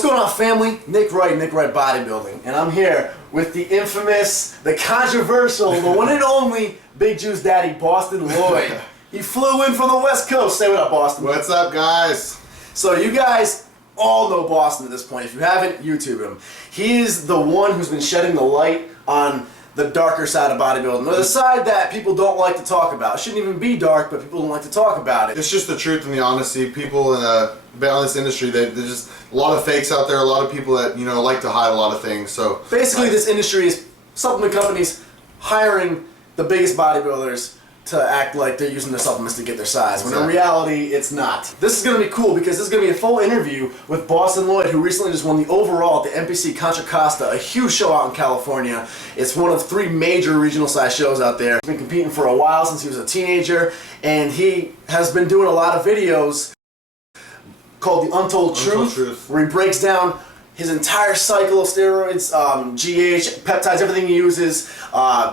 What's going on, family? Nick Wright Bodybuilding, and I'm here with the infamous, the controversial, the one and only Big Juice Daddy, Bostin Loyd. He flew in from the West Coast. Say what up, Bostin. What's up, guys? So you guys all know Bostin at this point. If you haven't, YouTube him. He is the one who's been shedding the light on the darker side of bodybuilding, or the side that people don't like to talk about. It shouldn't even be dark, but people don't like to talk about it. It's just the truth and the honesty. People in this industry, there's just a lot of fakes out there, a lot of people that, you know, like to hide a lot of things. So basically, this industry is supplement companies hiring the biggest bodybuilders to act like they're using their supplements to get their size, when in reality, it's not. This is going to be cool because this is going to be a full interview with Bostin Loyd, who recently just won the overall at the NPC Contra Costa, a huge show out in California. It's one of 3 major regional size shows out there. He's been competing for a while, since he was a teenager, and he has been doing a lot of videos called The Untold Truth, where he breaks down his entire cycle of steroids, GH, peptides, everything he uses,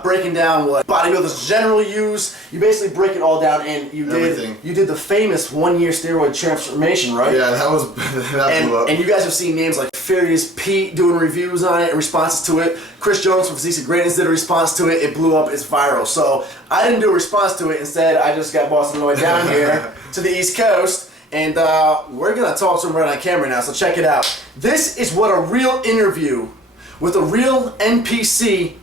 breaking down what bodybuilders generally use. You basically break it all down, and you did the famous 1-year steroid transformation, right? Yeah, that blew up. And you guys have seen names like Furious Pete doing reviews on it and responses to it. Chris Jones from Physique Greatness did a response to it. It blew up. It's viral. So I didn't do a response to it. Instead, I just got Bostin Loyd down here to the East Coast. And we're going to talk to him right on camera now, so check it out. This is what a real interview with a real NPC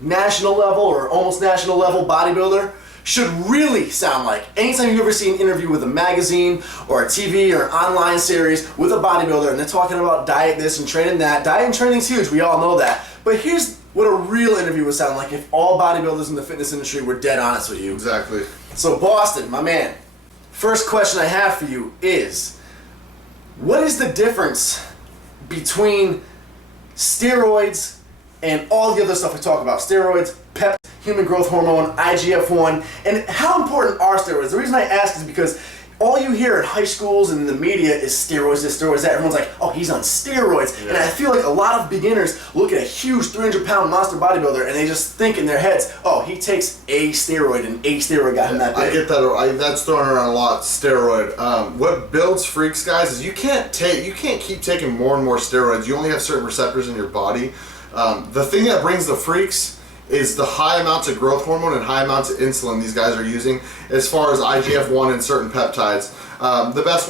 national level or almost national level bodybuilder should really sound like. Anytime you ever see an interview with a magazine or a TV or an online series with a bodybuilder and they're talking about diet this and training that. Diet and training's huge, we all know that. But here's what a real interview would sound like if all bodybuilders in the fitness industry were dead honest with you. Exactly. So Bostin, my man. First question I have for you is, what is the difference between steroids and all the other stuff we talk about? Steroids, PEP, human growth hormone, IGF-1, and how important are steroids? The reason I ask is because all you hear in high schools and in the media is steroids, this, steroids, that. Everyone's like, oh, he's on steroids. Yeah. And I feel like a lot of beginners look at a huge 300-pound monster bodybuilder and they just think in their heads, oh, he takes a steroid and a steroid got him that big. I get that. That's thrown around a lot, steroid. What builds freaks, guys, is you can't keep taking more and more steroids. You only have certain receptors in your body. The thing that brings the freaks is the high amounts of growth hormone and high amounts of insulin these guys are using as far as IGF-1 and certain peptides. The best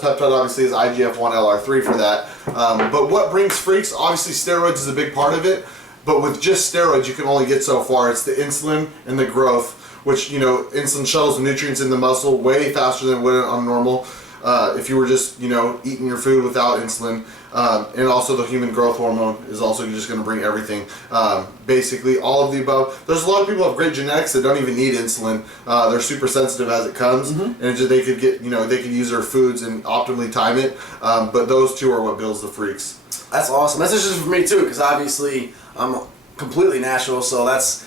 peptide obviously is IGF-1 LR3 for that. But what brings freaks, obviously steroids is a big part of it, but with just steroids you can only get so far. It's the insulin and the growth, which, you know, insulin shuttles the nutrients in the muscle way faster than it would on normal. If you were just, you know, eating your food without insulin. And also the human growth hormone is also just going to bring everything. Basically all of the above. There's a lot of people who have great genetics that don't even need insulin. They're super sensitive as it comes, and they could get, you know, they could use their foods and optimally time it. But those two are what builds the freaks. That's awesome. That's just for me too, because obviously I'm completely natural, so this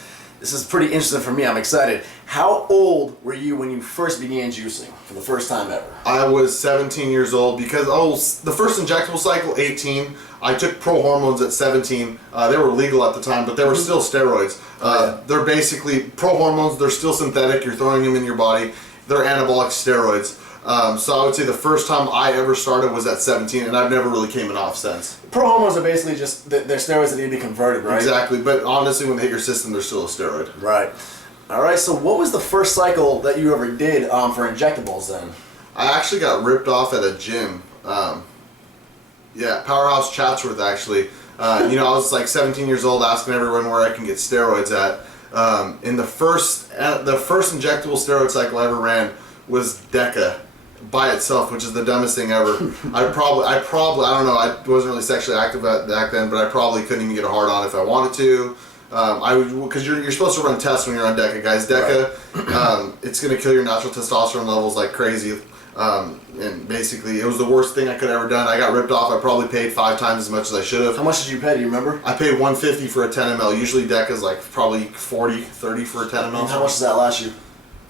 is pretty interesting for me. I'm excited. How old were you when you first began juicing for the first time ever? I was 17 years old because the first injectable cycle, 18. I took pro hormones at 17. They were legal at the time, but they were still steroids. They're basically pro hormones. They're still synthetic. You're throwing them in your body. They're anabolic steroids. So I would say the first time I ever started was at 17, and I've never really came off since. Pro hormones are basically just they're steroids that need to be converted, right? Exactly, but honestly, when they hit your system, they're still a steroid. Right. All right. So what was the first cycle that you ever did for injectables then? I actually got ripped off at a gym. Yeah, Powerhouse Chatsworth actually. You know, I was like 17 years old, asking everyone where I can get steroids at. In the first injectable steroid cycle I ever ran was Deca by itself, which is the dumbest thing ever. I probably, I don't know, I wasn't really sexually active back then, but I probably couldn't even get a hard on if I wanted to. Because you're supposed to run tests when you're on Deca, guys. Deca, right. It's going to kill your natural testosterone levels like crazy. And basically, it was the worst thing I could have ever done. I got ripped off. I probably paid 5 times as much as I should have. How much did you pay? Do you remember? I paid $150 for a 10 ml. Usually Deca's like probably 40, 30 for a 10 ml. And how much does that last you?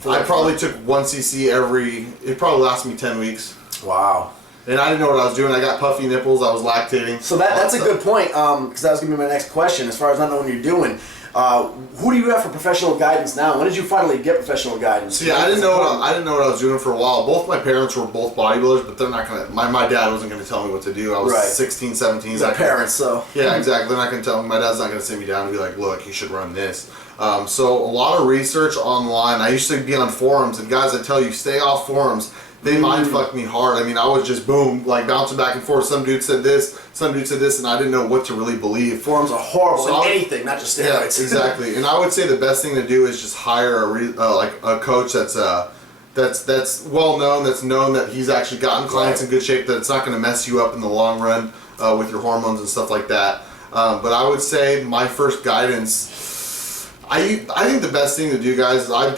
I probably took 1 cc it probably lasted me 10 weeks. Wow. And I didn't know what I was doing. I got puffy nipples. I was lactating. So that's a good point, because that was going to be my next question. As far as not knowing what you're doing, Who do you have for professional guidance now? When did you finally get professional guidance? See, I didn't know what I was doing for a while. Both my parents were both bodybuilders, but they're not gonna. My dad wasn't gonna tell me what to do. I was 16, 17. He's my parents, so yeah, exactly. They're not gonna tell me. My dad's not gonna sit me down and be like, "Look, you should run this." So a lot of research online. I used to be on forums, and guys, I tell you, stay off forums. They mind fucked me hard. I mean, I was just boom, like bouncing back and forth. Some dude said this, some dude said this, and I didn't know what to really believe. Forums are horrible in anything, not just steroids. Yeah, exactly. And I would say the best thing to do is just hire a coach that's well known, that's known that he's actually gotten clients in good shape, that it's not going to mess you up in the long run with your hormones and stuff like that. But I would say my first guidance. I think the best thing to do, guys, is I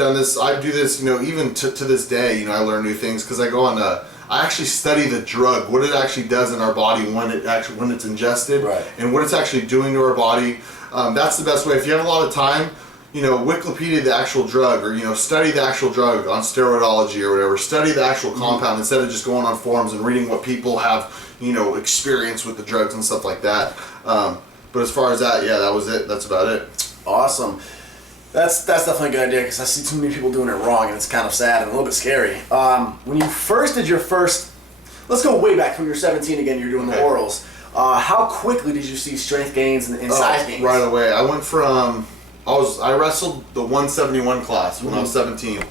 do this, even to this day, I learn new things because I go on I actually study the drug, what it actually does in our body when it's ingested, and what it's actually doing to our body. That's the best way. If you have a lot of time, Wikipedia the actual drug, or study the actual drug on steroidology or whatever. Study the actual compound instead of just going on forums and reading what people have, experience with the drugs and stuff like that. But as far as that, yeah, that was it. That's about it. Awesome. That's definitely a good idea because I see too many people doing it wrong and it's kind of sad and a little bit scary. When you first did your first, let's go way back when you were 17 again, you're doing the orals. How quickly did you see strength gains and size gains? Right away. I went from, I wrestled the 171 class when I was 17.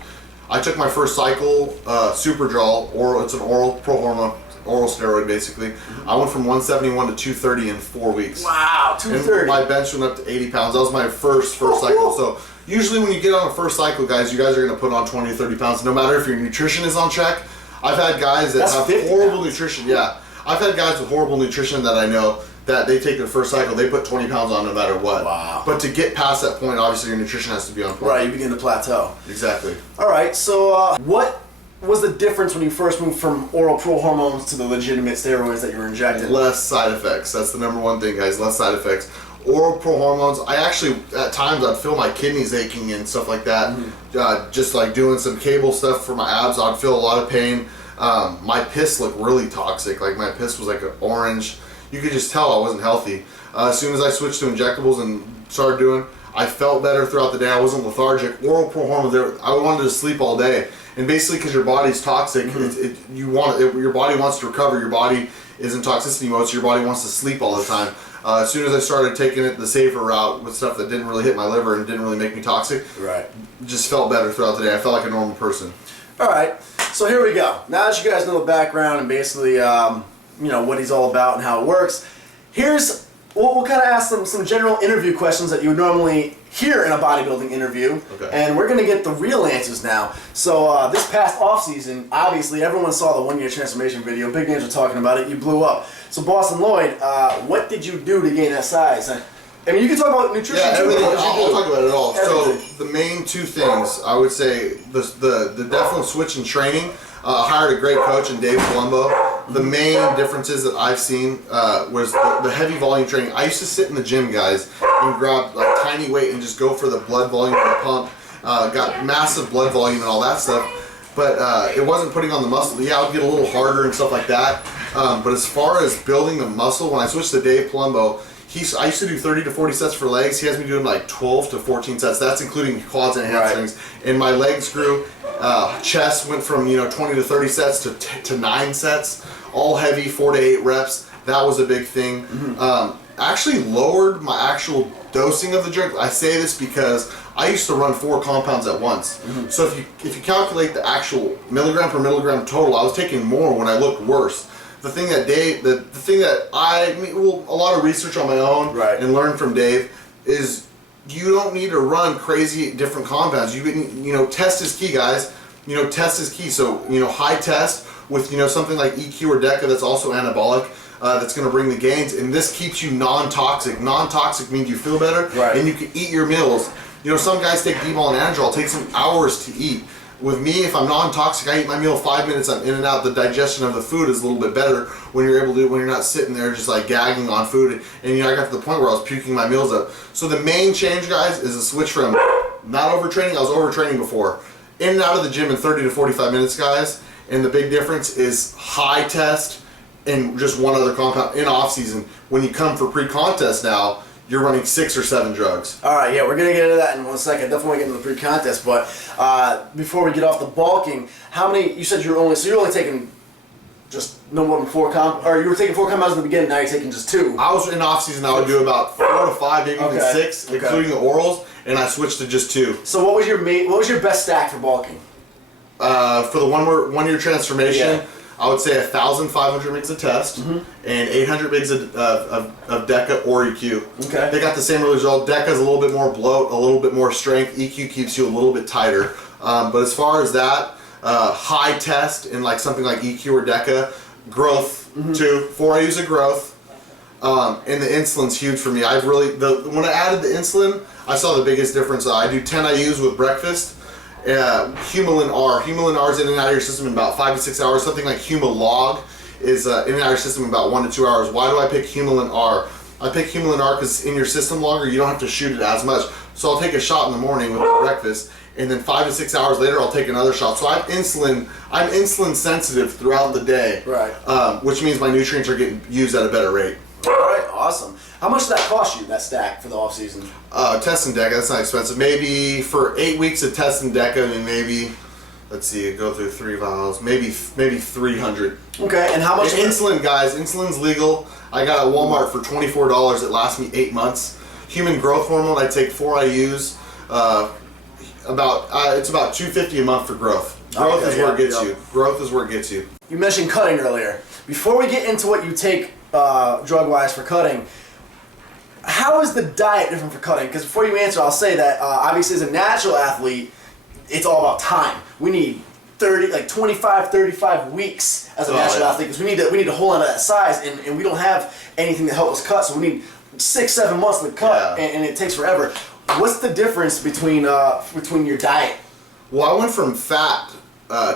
I took my first cycle, Superdrol, it's an oral pro-hormone, oral steroid basically. I went from 171 to 230 in 4 weeks. Wow, 230. And my bench went up to 80 pounds. That was my first cycle. So usually when you get on a first cycle, guys, you guys are going to put on 20 to 30 pounds, no matter if your nutrition is on check. I've had guys that have horrible nutrition. Yeah. I've had guys with horrible nutrition that I know that they take their first cycle, they put 20 pounds on no matter what. Wow. But to get past that point, obviously your nutrition has to be on point. Right, you begin to plateau. Exactly. All right, so what was the difference when you first moved from oral pro hormones to the legitimate steroids that you were injecting? Less side effects. That's the number one thing, guys. Less side effects. Oral pro hormones, I actually, at times, I'd feel my kidneys aching and stuff like that. Just like doing some cable stuff for my abs, I'd feel a lot of pain. My piss looked really toxic. Like my piss was like an orange. You could just tell I wasn't healthy. As soon as I switched to injectables and started doing, I felt better throughout the day. I wasn't lethargic. Oral pro hormones, I wanted to sleep all day. And basically, because your body's toxic, your body wants to recover. Your body is in toxicity mode, so your body wants to sleep all the time. As soon as I started taking it the safer route with stuff that didn't really hit my liver and didn't really make me toxic, just felt better throughout the day. I felt like a normal person. All right, so here we go. Now that you guys know the background and basically, what he's all about and how it works, we'll kind of ask some general interview questions that you would normally hear in a bodybuilding interview, and we're going to get the real answers now. So this past off-season, obviously everyone saw the 1 year transformation video. Big names were talking about it. You blew up. So Bostin Loyd, what did you do to gain that size? I mean, you can talk about nutrition. Yeah, too. everything. I'll talk about it all. Everything. So the main two things, I would say, the definite switch in training. Hired a great coach in Dave Palumbo. The main differences that I've seen was the heavy volume training. I used to sit in the gym, guys, and grab like tiny weight and just go for the blood volume and the pump. Got massive blood volume and all that stuff, but it wasn't putting on the muscle. Yeah, I would get a little harder and stuff like that. But as far as building the muscle, when I switched to Dave Palumbo, I used to do 30 to 40 sets for legs. He has me doing like 12 to 14 sets. That's including quads and hamstrings. And my legs grew. Chest went from 20 to 30 sets to 9 sets. All heavy, 4 to 8 reps. That was a big thing. Actually lowered my actual dosing of the drug. I say this because I used to run 4 compounds at once. So if you calculate the actual milligram per milligram total, I was taking more when I looked worse. The thing that a lot of research on my own and learned from Dave is you don't need to run crazy different compounds. Test is key, guys. Test is key. So high test with something like EQ or DECA that's also anabolic. That's going to bring the gains, and this keeps you non-toxic. Non-toxic means you feel better, and you can eat your meals. Some guys take D-bol and Androl. It takes them hours to eat. With me, if I'm non-toxic, I eat my meal 5 minutes. I'm in and out. The digestion of the food is a little bit better when you're able to. When you're not sitting there just like gagging on food. And I got to the point where I was puking my meals up. So the main change, guys, is a switch from not overtraining. I was overtraining before. In and out of the gym in 30 to 45 minutes, guys. And the big difference is high test and just one other compound in off season. When you come for pre-contest now, you're running 6 or 7 drugs. All right, yeah, we're gonna get into that in 1 second. Definitely want to get into the pre-contest, but before we get off the bulking, how many? You said you're only taking just no more than 4 or you were taking 4 compounds in the beginning. Now you're taking just 2. I was in off season. I would do about 4 to 5, maybe even 6, including the orals, and I switched to just 2. So what was your best stack for bulking? For the 1 year transformation. Yeah. I would say 1,500 mgs of test and 800 mgs of DECA or EQ. Okay. They got the same result. DECA is a little bit more bloat, a little bit more strength. EQ keeps you a little bit tighter. But as far as that, high test in like something like EQ or DECA, growth too. 4 IUs of growth. And the insulin's huge for me. When I added the insulin, I saw the biggest difference. I do 10 IUs with breakfast. Humulin R is in and out of your system in about 5 to 6 hours. Something like Humalog is in and out of your system in about 1 to 2 hours. Why do I pick Humulin R? I pick Humulin R because in your system longer, you don't have to shoot it as much. So I'll take a shot in the morning with breakfast, and then 5 to 6 hours later, I'll take another shot. So I'm insulin sensitive throughout the day, right? Which means my nutrients are getting used at a better rate. All right, awesome. How much did that cost you, that stack, for the off season? Test and DECA, that's not expensive. Maybe for 8 weeks of test and DECA, and maybe, let's see, go through 3 vials, maybe 300. Okay, and how much? And insulin, guys, insulin's legal. I got at Walmart for $24. It lasts me 8 months. Human growth hormone, I take 4 IUs. It's about $250 a month for growth. Growth is where it gets you. Growth is where it gets you. You mentioned cutting earlier. Before we get into what you take drug-wise for cutting, how is the diet different for cutting? Because before you answer, I'll say that obviously as a natural athlete, it's all about time. We need 25, 35 weeks as a natural athlete because we need to hold on to that size, and we don't have anything to help us cut. So we need 6, 7 months to cut, and it takes forever. What's the difference between your diet? Well, I went from fat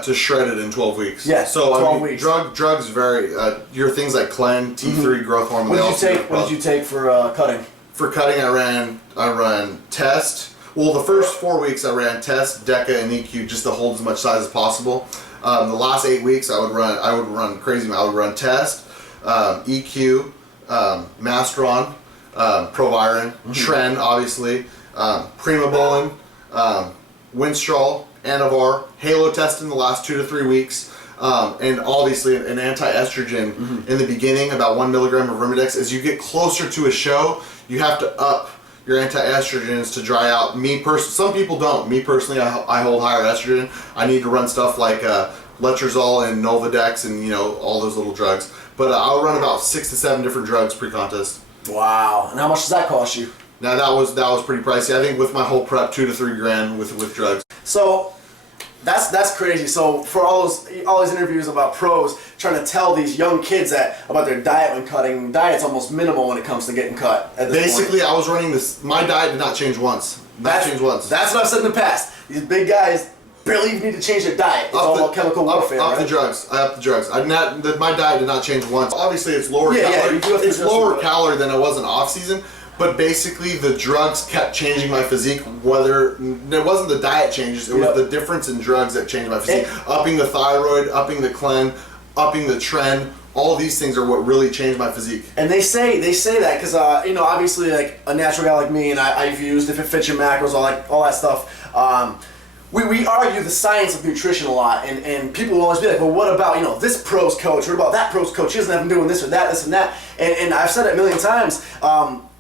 to shredded in 12 weeks. Yeah, so 12 weeks. Drugs vary. Your things like Clen, T3, growth hormone. What did you take for cutting? For cutting, I ran test. Well, the first 4 weeks I ran test, DECA, and EQ just to hold as much size as possible. The last 8 weeks I would run crazy. I would run test, EQ, Masteron, Proviron, Tren, obviously, Primobolan, Winstrol, Anavar, Halo test in the last 2 to 3 weeks, and obviously an anti-estrogen in the beginning, about 1 milligram of Arimidex. As you get closer to a show, you have to up your anti-estrogens to dry out. Some people don't. Me personally, I hold higher estrogen. I need to run stuff like Letrozole and Nolvadex and all those little drugs. But I'll run about 6 to 7 different drugs pre-contest. Wow! And how much does that cost you? Now that was pretty pricey. I think with my whole prep, $2 to $3 grand with drugs. So that's crazy. So for all these interviews about pros trying to tell these young kids about their diet when cutting, diet's almost minimal when it comes to getting cut. Basically, I was running this. My diet did not change once. That's what I've said in the past. These big guys barely even need to change their diet. It's all about chemical warfare. Up the drugs. I upped the drugs. My diet did not change once. Obviously, it's lower calorie. It's lower calorie than it was in off season. But basically, the drugs kept changing my physique. Whether it wasn't the diet changes, it was the difference in drugs that changed my physique. Upping the thyroid, upping the Clen, upping the Tren. All of these things are what really changed my physique. And they say that because obviously like a natural guy like me, and I've used if it fits your macros, all that stuff. We argue the science of nutrition a lot, and people will always be like, well, what about this pro's coach? What about that pro's coach? He doesn't have him doing this or that, this and that. And I've said it a million times.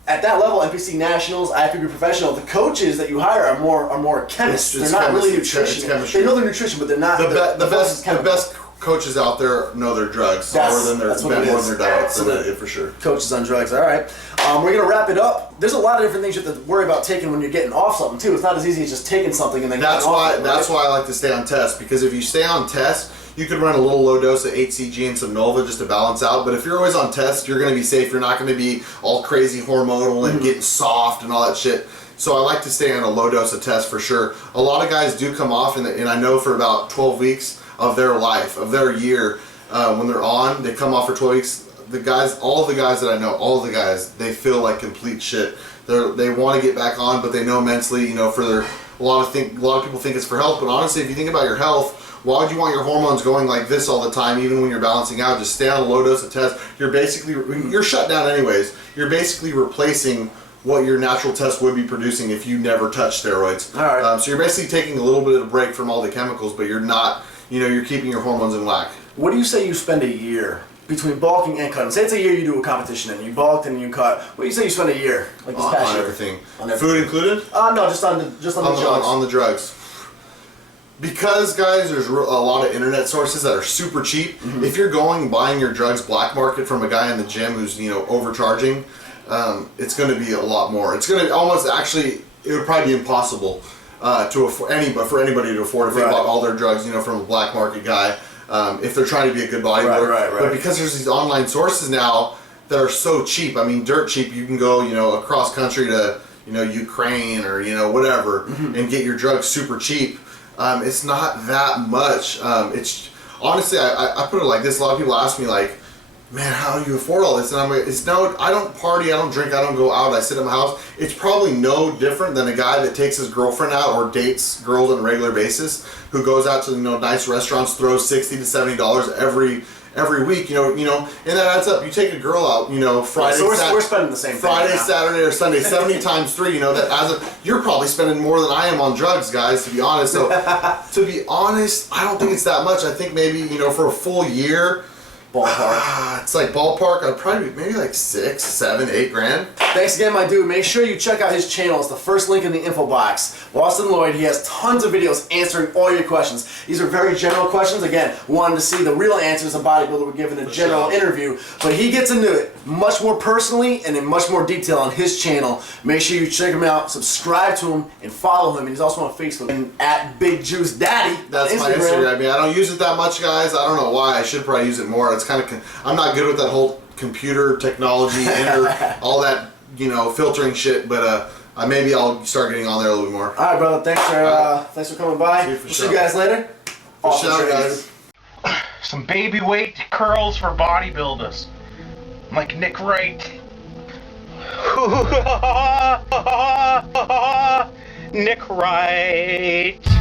At that level, NPC Nationals, IFBB Professional, the coaches that you hire are more chemists. They're not really nutritionists. They know their nutrition, but they're not. The best coaches out there know their drugs more than their diets. So for sure. Coaches on drugs. All right. We're gonna wrap it up. There's a lot of different things you have to worry about taking when you're getting off something too. It's not as easy as just taking something and then that's getting off it, right? That's why I like to stay on test, because if you stay on test, you could run a little low dose of HCG and some Nova just to balance out. But if you're always on test, you're going to be safe. You're not going to be all crazy hormonal and getting soft and all that shit. So I like to stay on a low dose of test for sure. A lot of guys do come off, and I know for about 12 weeks of their life, of their year, when they're on, they come off for 12 weeks. All of the guys that I know, they feel like complete shit. They want to get back on, but they know mentally, a lot of people think it's for health. But honestly, if you think about your health, why would you want your hormones going like this all the time, even when you're balancing out? Just stay on a low dose of test. You're shut down anyways. You're basically replacing what your natural test would be producing if you never touch steroids. All right. So you're basically taking a little bit of a break from all the chemicals, but you're not, you're keeping your hormones in whack. What do you say you spend a year between bulking and cutting? Say it's a year you do a competition and you bulked and you cut. What do you say you spend a year, like this past On year? everything. On everything. Food included? No, just on the drugs. On the drugs. Because, guys, there's a lot of internet sources that are super cheap. Mm-hmm. If you're going and buying your drugs black market from a guy in the gym who's, overcharging, it's going to be a lot more. It's going to almost actually, it would probably be impossible to afford for anybody to afford if they bought all their drugs, from a black market guy. If they're trying to be a good bodybuilder. Right. But because there's these online sources now that are so cheap, I mean, dirt cheap, you can go, across country to, Ukraine or, whatever, and get your drugs super cheap. It's not that much. It's honestly, I put it like this. A lot of people ask me like, man, how do you afford all this? And I'm like, I don't party, I don't drink, I don't go out, I sit in my house. It's probably no different than a guy that takes his girlfriend out or dates girls on a regular basis, who goes out to nice restaurants, throws $60 to $70 every week, and that adds up. You take a girl out, Friday, so we're spending the same Friday, thing Saturday, or Sunday, 70 times 3, that adds up. You're probably spending more than I am on drugs, guys, to be honest. So, to be honest, I don't think it's that much. I think maybe, for a full year, ballpark. It's like ballpark. I'd probably maybe like 6, 7, 8 grand. Thanks again, my dude. Make sure you check out his channel. It's the first link in the info box. Bostin Loyd. He has tons of videos answering all your questions. These are very general questions. Again, wanted to see the real answers a bodybuilder would give in a general interview, but he gets into it much more personally and in much more detail on his channel. Make sure you check him out, subscribe to him, and follow him. And he's also on Facebook and at Big Juice Daddy. That's my Instagram. I mean, I don't use it that much, guys. I don't know why. I should probably use it more. It's kind of, I'm not good with that whole computer technology and all that, filtering shit, but maybe I'll start getting on there a little bit more. All right, brother. Thanks for coming by. We'll see you guys later. Awesome, guys. Some baby weight curls for bodybuilders, like Nick Wright. Nick Wright.